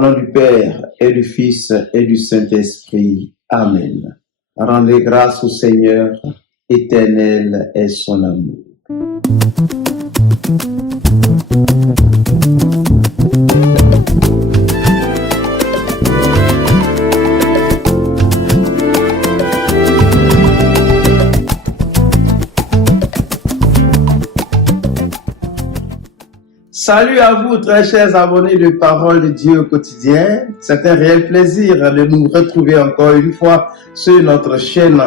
Au nom du Père et du Fils et du Saint-Esprit. Amen. Rendez grâce au Seigneur, éternel est son amour. Salut à vous, très chers abonnés de Parole de Dieu au quotidien. C'est un réel plaisir de nous retrouver encore une fois sur notre chaîne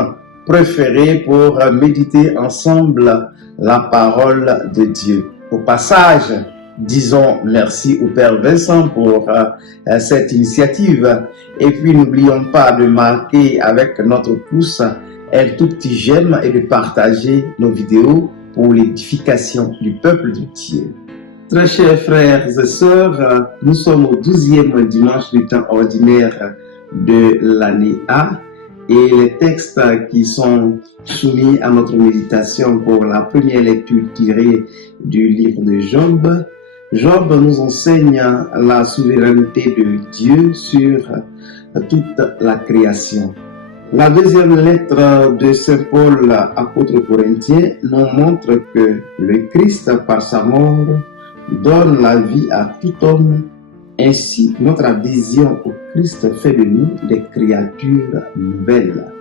préférée pour méditer ensemble la parole de Dieu. Au passage, disons merci au Père Vincent pour cette initiative. Et puis, n'oublions pas de marquer avec notre pouce un tout petit j'aime et de partager nos vidéos pour l'édification du peuple de Dieu. Très chers frères et sœurs, nous sommes au 12e dimanche du temps ordinaire de l'année A et les textes qui sont soumis à notre méditation pour la première lecture tirée du livre de Job. Job nous enseigne la souveraineté de Dieu sur toute la création. La deuxième lettre de Saint Paul, apôtre corinthien, nous montre que le Christ, par sa mort, donne la vie à tout homme. Ainsi, notre adhésion au Christ fait de nous des créatures nouvelles.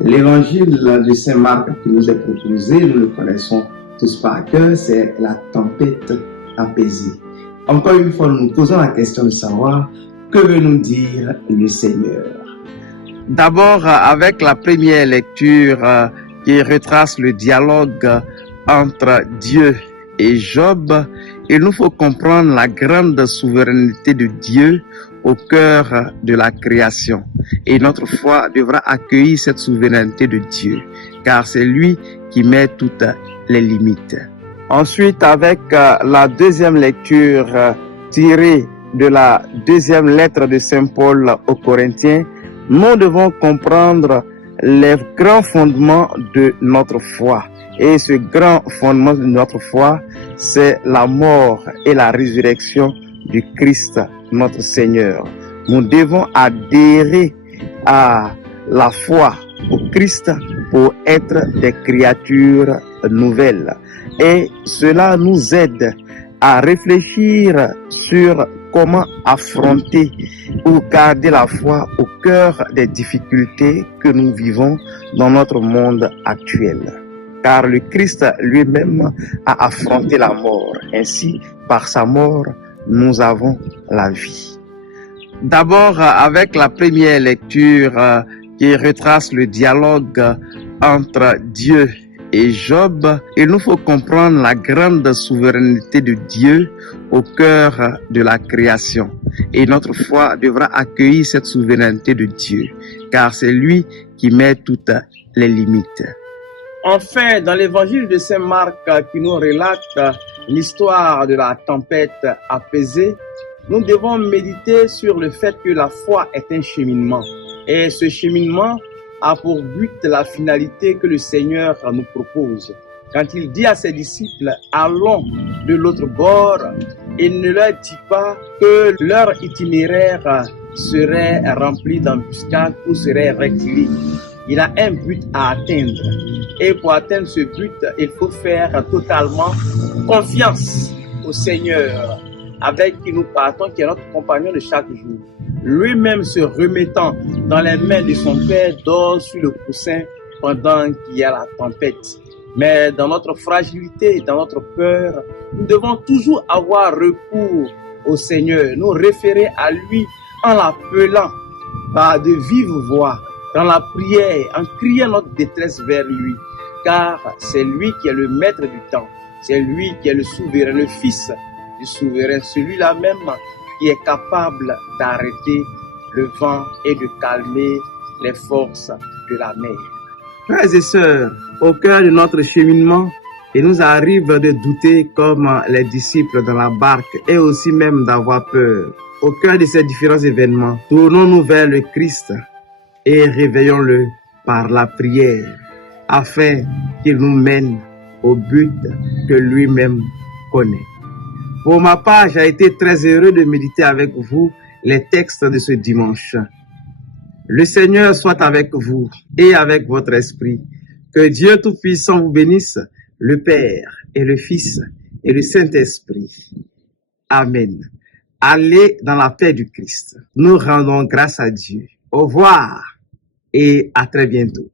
L'évangile de Saint Marc qui nous est proposé, nous le connaissons tous par cœur, c'est la tempête apaisée. Encore une fois, nous nous posons la question de savoir que veut nous dire le Seigneur. D'abord, avec la première lecture qui retrace le dialogue entre Dieu et Job, il nous faut comprendre la grande souveraineté de Dieu au cœur de la création. Et notre foi devra accueillir cette souveraineté de Dieu, car c'est lui qui met toutes les limites. Ensuite, avec la deuxième lecture tirée de la deuxième lettre de Saint Paul aux Corinthiens, nous devons comprendre les grands fondements de notre foi. Et ce grand fondement de notre foi, c'est la mort et la résurrection du Christ, notre Seigneur. Nous devons adhérer à la foi au Christ pour être des créatures nouvelles. Et cela nous aide à réfléchir sur comment affronter ou garder la foi au cœur des difficultés que nous vivons dans notre monde actuel. Car le Christ lui-même a affronté la mort. Ainsi, par sa mort, nous avons la vie. D'abord, avec la première lecture qui retrace le dialogue entre Dieu et Job, il nous faut comprendre la grande souveraineté de Dieu au cœur de la création. Et notre foi devra accueillir cette souveraineté de Dieu, car c'est lui qui met toutes les limites. Enfin, dans l'évangile de Saint Marc qui nous relate l'histoire de la tempête apaisée, nous devons méditer sur le fait que la foi est un cheminement. Et ce cheminement a pour but la finalité que le Seigneur nous propose. Quand il dit à ses disciples, allons de l'autre bord, il ne leur dit pas que leur itinéraire serait rempli d'embuscades ou serait rectiligne. Il a un but à atteindre. Et pour atteindre ce but, il faut faire totalement confiance au Seigneur, avec qui nous partons, qui est notre compagnon de chaque jour. Lui-même se remettant dans les mains de son Père, dort sur le coussin pendant qu'il y a la tempête. Mais dans notre fragilité et dans notre peur, nous devons toujours avoir recours au Seigneur, nous référer à lui en l'appelant par de vive voix, dans la prière, en criant notre détresse vers lui, car c'est lui qui est le maître du temps, c'est lui qui est le souverain, le fils du souverain, celui-là même qui est capable d'arrêter le vent et de calmer les forces de la mer. Frères et sœurs, au cœur de notre cheminement, il nous arrive de douter comme les disciples dans la barque et aussi même d'avoir peur. Au cœur de ces différents événements, tournons-nous vers le Christ et réveillons-le par la prière afin qu'il nous mène au but que lui-même connaît. Pour ma part, j'ai été très heureux de méditer avec vous les textes de ce dimanche. Le Seigneur soit avec vous et avec votre esprit. Que Dieu Tout-Puissant vous bénisse, le Père et le Fils et le Saint-Esprit. Amen. Allez dans la paix du Christ. Nous rendons grâce à Dieu. Au revoir et à très bientôt.